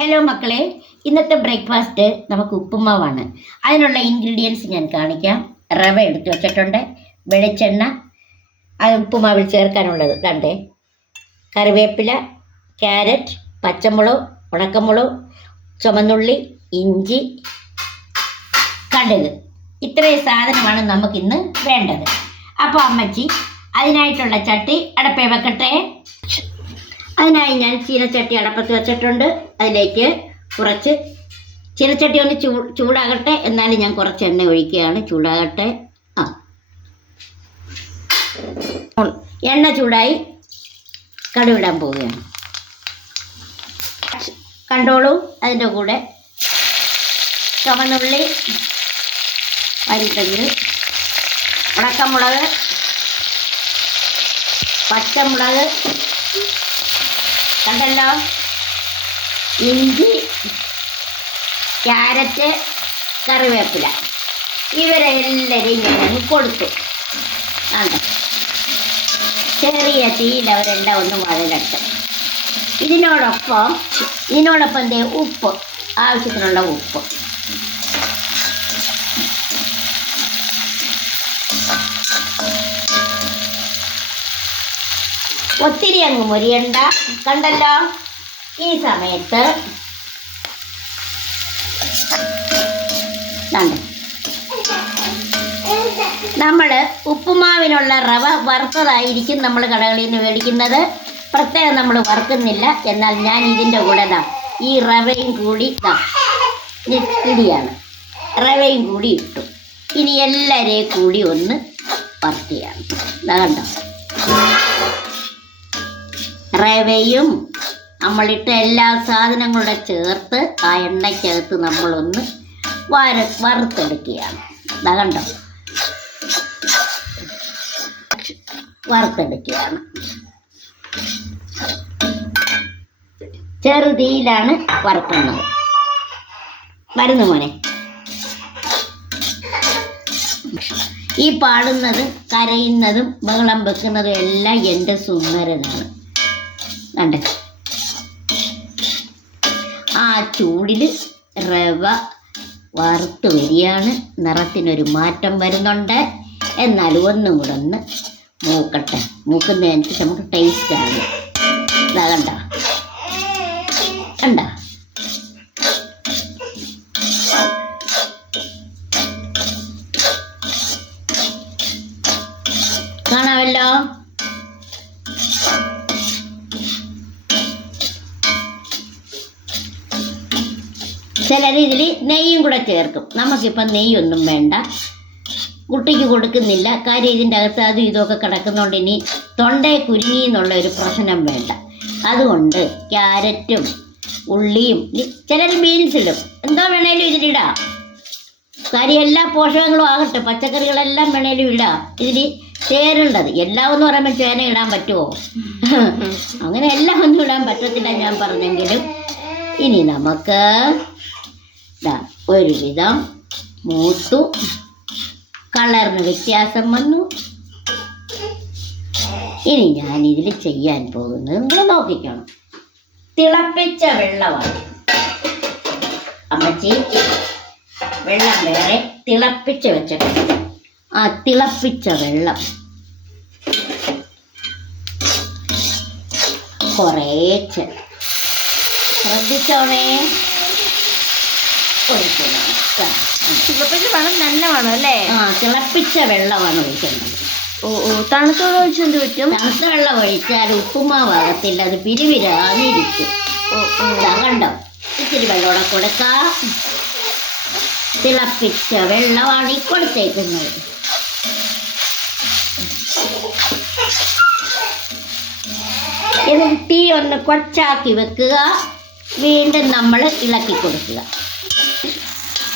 Hello മക്കളെ ഇന്നത്തെ breakfast നമുക്ക് ഉപ്പുമാവാണ്. അതിനുള്ള ഇൻഗ്രീഡിയൻസ് ഞാൻ കാണിക്കാം. റവ എടുത്തു വെച്ചിട്ടുണ്ട് വെളിച്ചെണ്ണ അത് ഉപ്പുമാവിൽ ചേർക്കാനുള്ളത് കണ്ടേ. കറിവേപ്പില ക്യാരറ്റ് പച്ചമുളക് ഉണക്കമുളക് ചുമന്നുള്ളി ഇഞ്ചി കടുക്. ഇത്രയും സാധനമാണ് നമുക്കിന്ന് വേണ്ടത്. അപ്പോൾ അമ്മച്ചി അതിനായിട്ടുള്ള ചട്ടി അടപ്പേ വെക്കട്ടെ. അതിനായി ഞാൻ ചീനച്ചട്ടി അടപ്പത്ത് വെച്ചിട്ടുണ്ട്. അതിലേക്ക് കുറച്ച് ചീനച്ചട്ടി ഒന്ന് ചൂ ചൂടാകട്ടെ എന്നാലും ഞാൻ കുറച്ച് എണ്ണ ഒഴിക്കുകയാണ്. ചൂടാകട്ടെ. ആ. എണ്ണ ചൂടായി കടുവിടാൻ പോവുകയാണ്. കണ്ടോളൂ അതിന്റെ കൂടെ ചുവന്നുള്ളി വരിത്തത് ഉണക്കമുളക് പച്ചമുളക് കണ്ടല്ലോ? ഇഞ്ചി ക്യാരറ്റ് കറിവേപ്പില. ഇവരെല്ലാവരെയും ഞാൻ കൊടുത്തു. ആണ്ട ചെറിയ തീയിൽ അവരെല്ലാം ഒന്ന് വഴലട്ട്. ഇതിനോടൊപ്പം ഇതിനോടൊപ്പം എന്തേ ഉപ്പ് ആവശ്യത്തിനുള്ള ഉപ്പ്. ഒത്തിരി അങ്ങ് മുരിയണ്ട. കണ്ടല്ലോ? ഈ സമയത്ത്. നമ്മൾ ഉപ്പുമാവിനുള്ള റവ വറുത്തതായിരിക്കും നമ്മൾ കടകളിൽ നിന്ന് മേടിക്കുന്നത്. പ്രത്യേകം നമ്മൾ വറുക്കുന്നില്ല. എന്നാൽ ഞാൻ ഇതിന്റെ കൂടെ ദാ ഈ റവയും കൂടി ദാ ഇടിയാണ്. റവയും കൂടി ഇട്ടു. ഇനി എല്ലാവരെയും കൂടി ഒന്ന് വറുത്തിയാണ്. കണ്ടോ? റവയും നമ്മളിട്ട എല്ലാ സാധനങ്ങളുടെ ചേർത്ത് ആ എണ്ണയ്ക്കകത്ത് നമ്മളൊന്ന് വര വറുത്തെടുക്കുകയാണ്. ഇതാ കണ്ടോ? വറുത്തെടുക്കുകയാണ്. ചെറുതീയിലാണ് വറുക്കുന്നത്. വരുന്നു മോനെ. ഈ പാടുന്നതും കരയുന്നതും ബഹളം വെക്കുന്നതും എല്ലാം എന്റെ സുന്ദരനാണ്. കണ്ടേ. ആ ചൂടിൽ റവ വറുത്ത് വരികയാണ്. നിറത്തിനൊരു മാറ്റം വരുന്നുണ്ട്. എന്നാൽ ഒന്നും കൂടെ ഒന്ന് മൂക്കട്ടെ. മൂക്കുന്നതനുസരിച്ച് നമുക്ക് ടേസ്റ്റ് ആണ് കണ്ട? കണ്ട? ചിലർ ഇതിൽ നെയ്യും കൂടെ ചേർക്കും. നമുക്കിപ്പം നെയ്യൊന്നും വേണ്ട. കുട്ടിക്ക് കൊടുക്കുന്നില്ല. കാര്യം ഇതിന്റെ അകത്ത് അതും ഇതൊക്കെ കിടക്കുന്നതുകൊണ്ട് ഇനി തൊണ്ടയെ കുരുങ്ങി എന്നുള്ള ഒരു പ്രശ്നം വേണ്ട. അതുകൊണ്ട് ക്യാരറ്റും ഉള്ളിയും ചിലർ ബീൻസ് ഇടും. എന്താ വേണേലും ഇതിലിടാം കാര്യം എല്ലാ പോഷകങ്ങളും ആകട്ടെ പച്ചക്കറികളെല്ലാം വേണേലും ഇടാം. ഇതിൽ ചേരേണ്ടത്. എല്ലാം എന്ന് പറയുമ്പോൾ ചേന ഇടാൻ പറ്റുമോ? അങ്ങനെ എല്ലാം ഒന്നും ഇടാൻ പറ്റത്തില്ല ഞാൻ പറഞ്ഞെങ്കിലും. ഇനി നമുക്ക് ഒരുവിധം മൂത്തു. കളറിന് വ്യത്യാസം വന്നു. ഇനി ഞാൻ ഇതിൽ ചെയ്യാൻ പോകുന്നത് നിങ്ങൾ നോക്കിക്കണം. തിളപ്പിച്ച വെള്ളമാണ്. അമ്മച്ചി വെള്ളം വേറെ തിളപ്പിച്ച് വെച്ചിട്ടുണ്ട് ആ തിളപ്പിച്ച വെള്ളം കുറേച്ച്. ശ്രദ്ധിച്ചോണേ. ഒഴിക്കണം ആ, തിളപ്പിച്ച വെള്ളം തന്നെ വേണം അല്ലേ? ആ തിളപ്പിച്ച വെള്ളമാണ് ഒഴിക്കേണ്ടത് ഓ ഓ തണുത്തോളം ഒഴിച്ച് എന്ത് പറ്റും? തണുത്ത വെള്ളം ഒഴിച്ചാൽ ഉപ്പുമാവാകത്തില്ല അത് പിരിവിരാതിരിക്കും ഓ ഓ. കണ്ടോ? ഇത്തിരി വെള്ളമൂടെ കൊടുക്കാം. തിളപ്പിച്ച വെള്ളമാണ് ഈ കൊടുത്തേക്കുന്നത്. ഇത് തീ ഒന്ന് കൊച്ചാക്കി വെക്കുക. വീണ്ടും നമ്മൾ ഇളക്കി കൊടുക്കുക.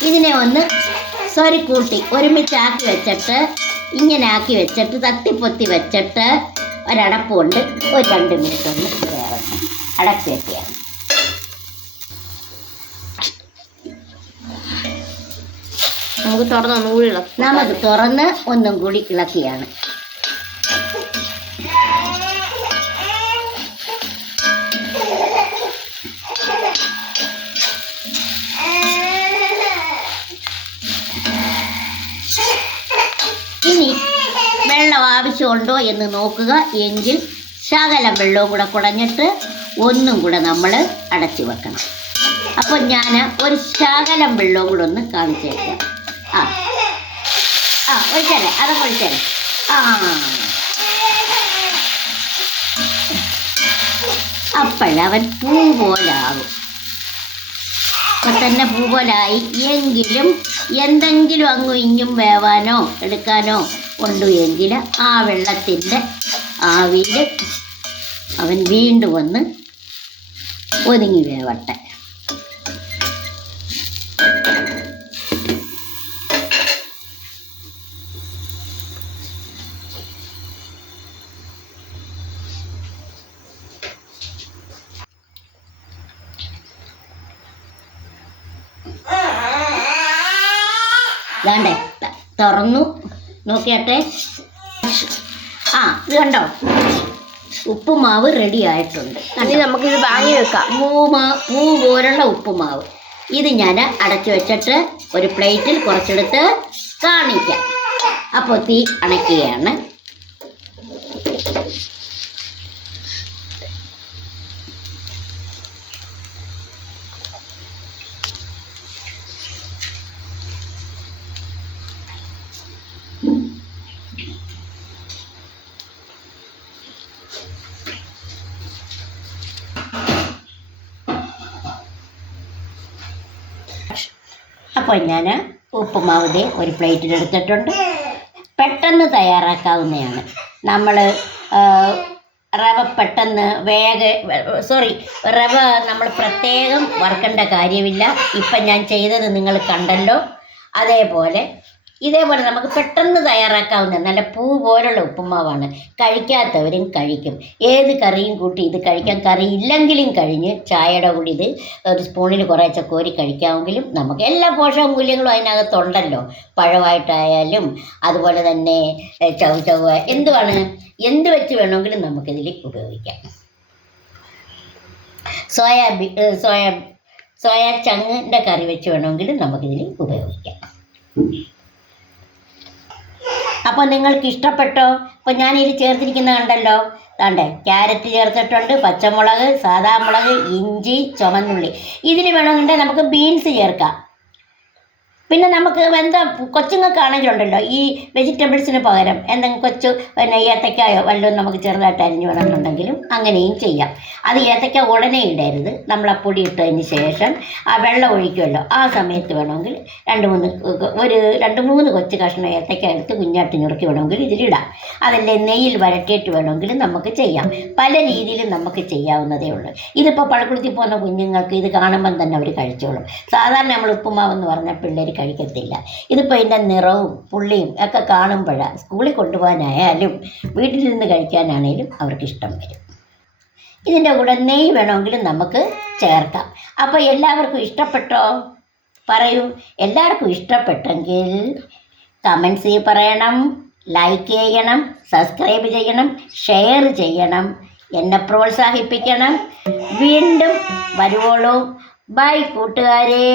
ഇതിനെ ഒന്ന് സ്വരിക്കൂട്ടി ഒരുമിച്ചാക്കി വെച്ചിട്ട് ഇങ്ങനെ ആക്കി വെച്ചിട്ട് തട്ടിപ്പൊത്തി വെച്ചിട്ട് ഒരടപ്പ് കൊണ്ട് ഒരു രണ്ട് മിനിറ്റ് ഒന്ന് വേറെ അടപ്പ് വെക്കുകയാണ് നമുക്ക് തുറന്ന് ഇളക്കാം. നമുക്ക് തുറന്ന് ഒന്നും കൂടി ഇളക്കിയാണ്. ആവശ്യമുണ്ടോ എന്ന് നോക്കുക. എങ്കിൽ ശകലം വെള്ളവും കൂടെ കുടഞ്ഞിട്ട് ഒന്നും കൂടെ നമ്മൾ അടച്ചു വെക്കണം. അപ്പോൾ ഞാൻ ഒരു ശകലം വെള്ളവും കൂടെ ഒന്ന് കാണിച്ചേക്കാം ആ. ആ ഒഴിച്ചാലെ അതൊക്കെ ഒഴിച്ചാലെ ആ. അപ്പോഴവൻ പൂ പോലാകും ഇപ്പൊ തന്നെ പൂ എങ്കിലും എന്തെങ്കിലും അങ്ങും ഇങ്ങും വേവാനോ എടുക്കാനോ ഉണ്ടു എങ്കിൽ ആ വെള്ളത്തിന്റെ ആവിയിൽ അവൻ വീണ്ടും വന്ന് ഒതുങ്ങി വേവട്ടെ. വേണ്ടേ തുറന്നു. നോക്കിയാട്ടെ. ആ ഇത് കണ്ടോ? ഉപ്പുമാവ് റെഡി ആയിട്ടുണ്ട്. ഇനി ഇത് വാങ്ങി വെക്കാം. പൂമാ പൂ പോലുള്ള ഉപ്പുമാവ്. ഇത് ഞാൻ അടച്ചു വെച്ചിട്ട് ഒരു പ്ലേറ്റിൽ കുറച്ചെടുത്ത് കാണിക്കാം. അപ്പോൾ തീ അണയ്ക്കുകയാണ്. അപ്പോൾ ഞാൻ ഉപ്പുമാവ് ദേ ഒരു പ്ലേറ്റിൽ എടുത്തിട്ടുണ്ട്. പെട്ടെന്ന് തയ്യാറാക്കാവുന്നതാണ്. നമ്മൾ റവ പെട്ടെന്ന് വേഗ സോറി റവ നമ്മൾ പ്രത്യേകം വറുക്കേണ്ട കാര്യമില്ല. ഇപ്പം ഞാൻ ചെയ്തത് നിങ്ങൾ കണ്ടല്ലോ. അതേപോലെ ഇതേപോലെ നമുക്ക് പെട്ടെന്ന് തയ്യാറാക്കാവുന്ന നല്ല പൂ പോലുള്ള ഉപ്പുമാവാണ്. കഴിക്കാത്തവരും കഴിക്കും. ഏത് കറിയും കൂട്ടി ഇത് കഴിക്കാൻ കറി ഇല്ലെങ്കിലും കഴിഞ്ഞ് ചായയുടെ കൂടി ഇത് ഒരു സ്പൂണിൽ കുറേശ്ശെ കോരി കഴിക്കാമെങ്കിലും നമുക്ക് എല്ലാ പോഷക മൂല്യങ്ങളും അതിനകത്തുണ്ടല്ലോ. പഴമായിട്ടായാലും അതുപോലെ തന്നെ ചവ് ചവ് എന്തുവാണ്? എന്ത് വെച്ച് വേണമെങ്കിലും നമുക്കിതിൽ ഉപയോഗിക്കാം. സോയാബി സോയാ സോയാ സോയ ചങ്ങിന്റെ കറി വെച്ച് വേണമെങ്കിലും നമുക്കിതിൽ ഉപയോഗിക്കാം. അപ്പോൾ നിങ്ങൾക്ക് ഇഷ്ടപ്പെട്ടോ അപ്പോൾ ഞാനിത് ചേർത്തിരിക്കുന്ന കണ്ടല്ലോ. കണ്ടേ? ക്യാരറ്റ് ചേർത്തിട്ടുണ്ട് പച്ചമുളക് സാദാ മുളക് ഇഞ്ചി ചുമന്നുള്ളി ഇതിന് വേണമെന്നുണ്ടെങ്കിൽ നമുക്ക് ബീൻസ് ചേർക്കാം. പിന്നെ നമുക്ക് എന്താ കൊച്ചുങ്ങൾക്കാണെങ്കിലുണ്ടല്ലോ ഈ വെജിറ്റബിൾസിന് പകരം എന്തെങ്കിലും കൊച്ചു പിന്നെ ഏത്തക്കായോ വല്ലതും നമുക്ക് ചെറുതായിട്ട് അരിഞ്ഞു വേണമെന്നുണ്ടെങ്കിലും അങ്ങനെയും ചെയ്യാം. അത് ഏത്തക്ക ഉടനെ ഇടരുത്. നമ്മൾ ആ പൊടി ഇട്ടതിന് ശേഷം ആ വെള്ളം ഒഴിക്കുമല്ലോ ആ സമയത്ത് വേണമെങ്കിൽ രണ്ട് മൂന്ന് ഒരു രണ്ട് മൂന്ന് കൊച്ചു കഷ്ണം ഏത്തക്ക എടുത്ത് കുഞ്ഞാട്ടി ഞുറുക്കി വേണമെങ്കിൽ ഇതിലിടാം. അതല്ലേ നെയ്യിൽ വരട്ടിയിട്ട് വേണമെങ്കിൽ നമുക്ക് ചെയ്യാം. പല രീതിയിലും നമുക്ക് ചെയ്യാവുന്നതേ ഉള്ളൂ. ഇതിപ്പോൾ പഴക്കുളത്തിൽ പോകുന്ന കുഞ്ഞുങ്ങൾക്ക് ഇത് കാണുമ്പം തന്നെ അവർ കഴിച്ചോളും. സാധാരണ നമ്മൾ ഉപ്പുമാവെന്ന് പറഞ്ഞാൽ പിള്ളേർ കഴിക്കത്തില്ല. ഇതിപ്പോൾ ഇതിന്റെ നിറവും പുള്ളിയും ഒക്കെ കാണുമ്പോഴാണ് സ്കൂളിൽ കൊണ്ടുപോകാനായാലും നിന്ന് കഴിക്കാനാണേലും അവർക്ക് ഇഷ്ടം വരും. ഇതിന്റെ കൂടെ നെയ് വേണമെങ്കിലും നമുക്ക് ചേർക്കാം. അപ്പോൾ എല്ലാവർക്കും ഇഷ്ടപ്പെട്ടോ? പറയൂ. എല്ലാവർക്കും ഇഷ്ടപ്പെട്ടെങ്കിൽ കമൻസ് പറയണം ലൈക്ക് ചെയ്യണം സബ്സ്ക്രൈബ് ചെയ്യണം ഷെയർ ചെയ്യണം എന്നെ പ്രോത്സാഹിപ്പിക്കണം. വീണ്ടും വരുവോളൂ. ബൈ കൂട്ടുകാരേ.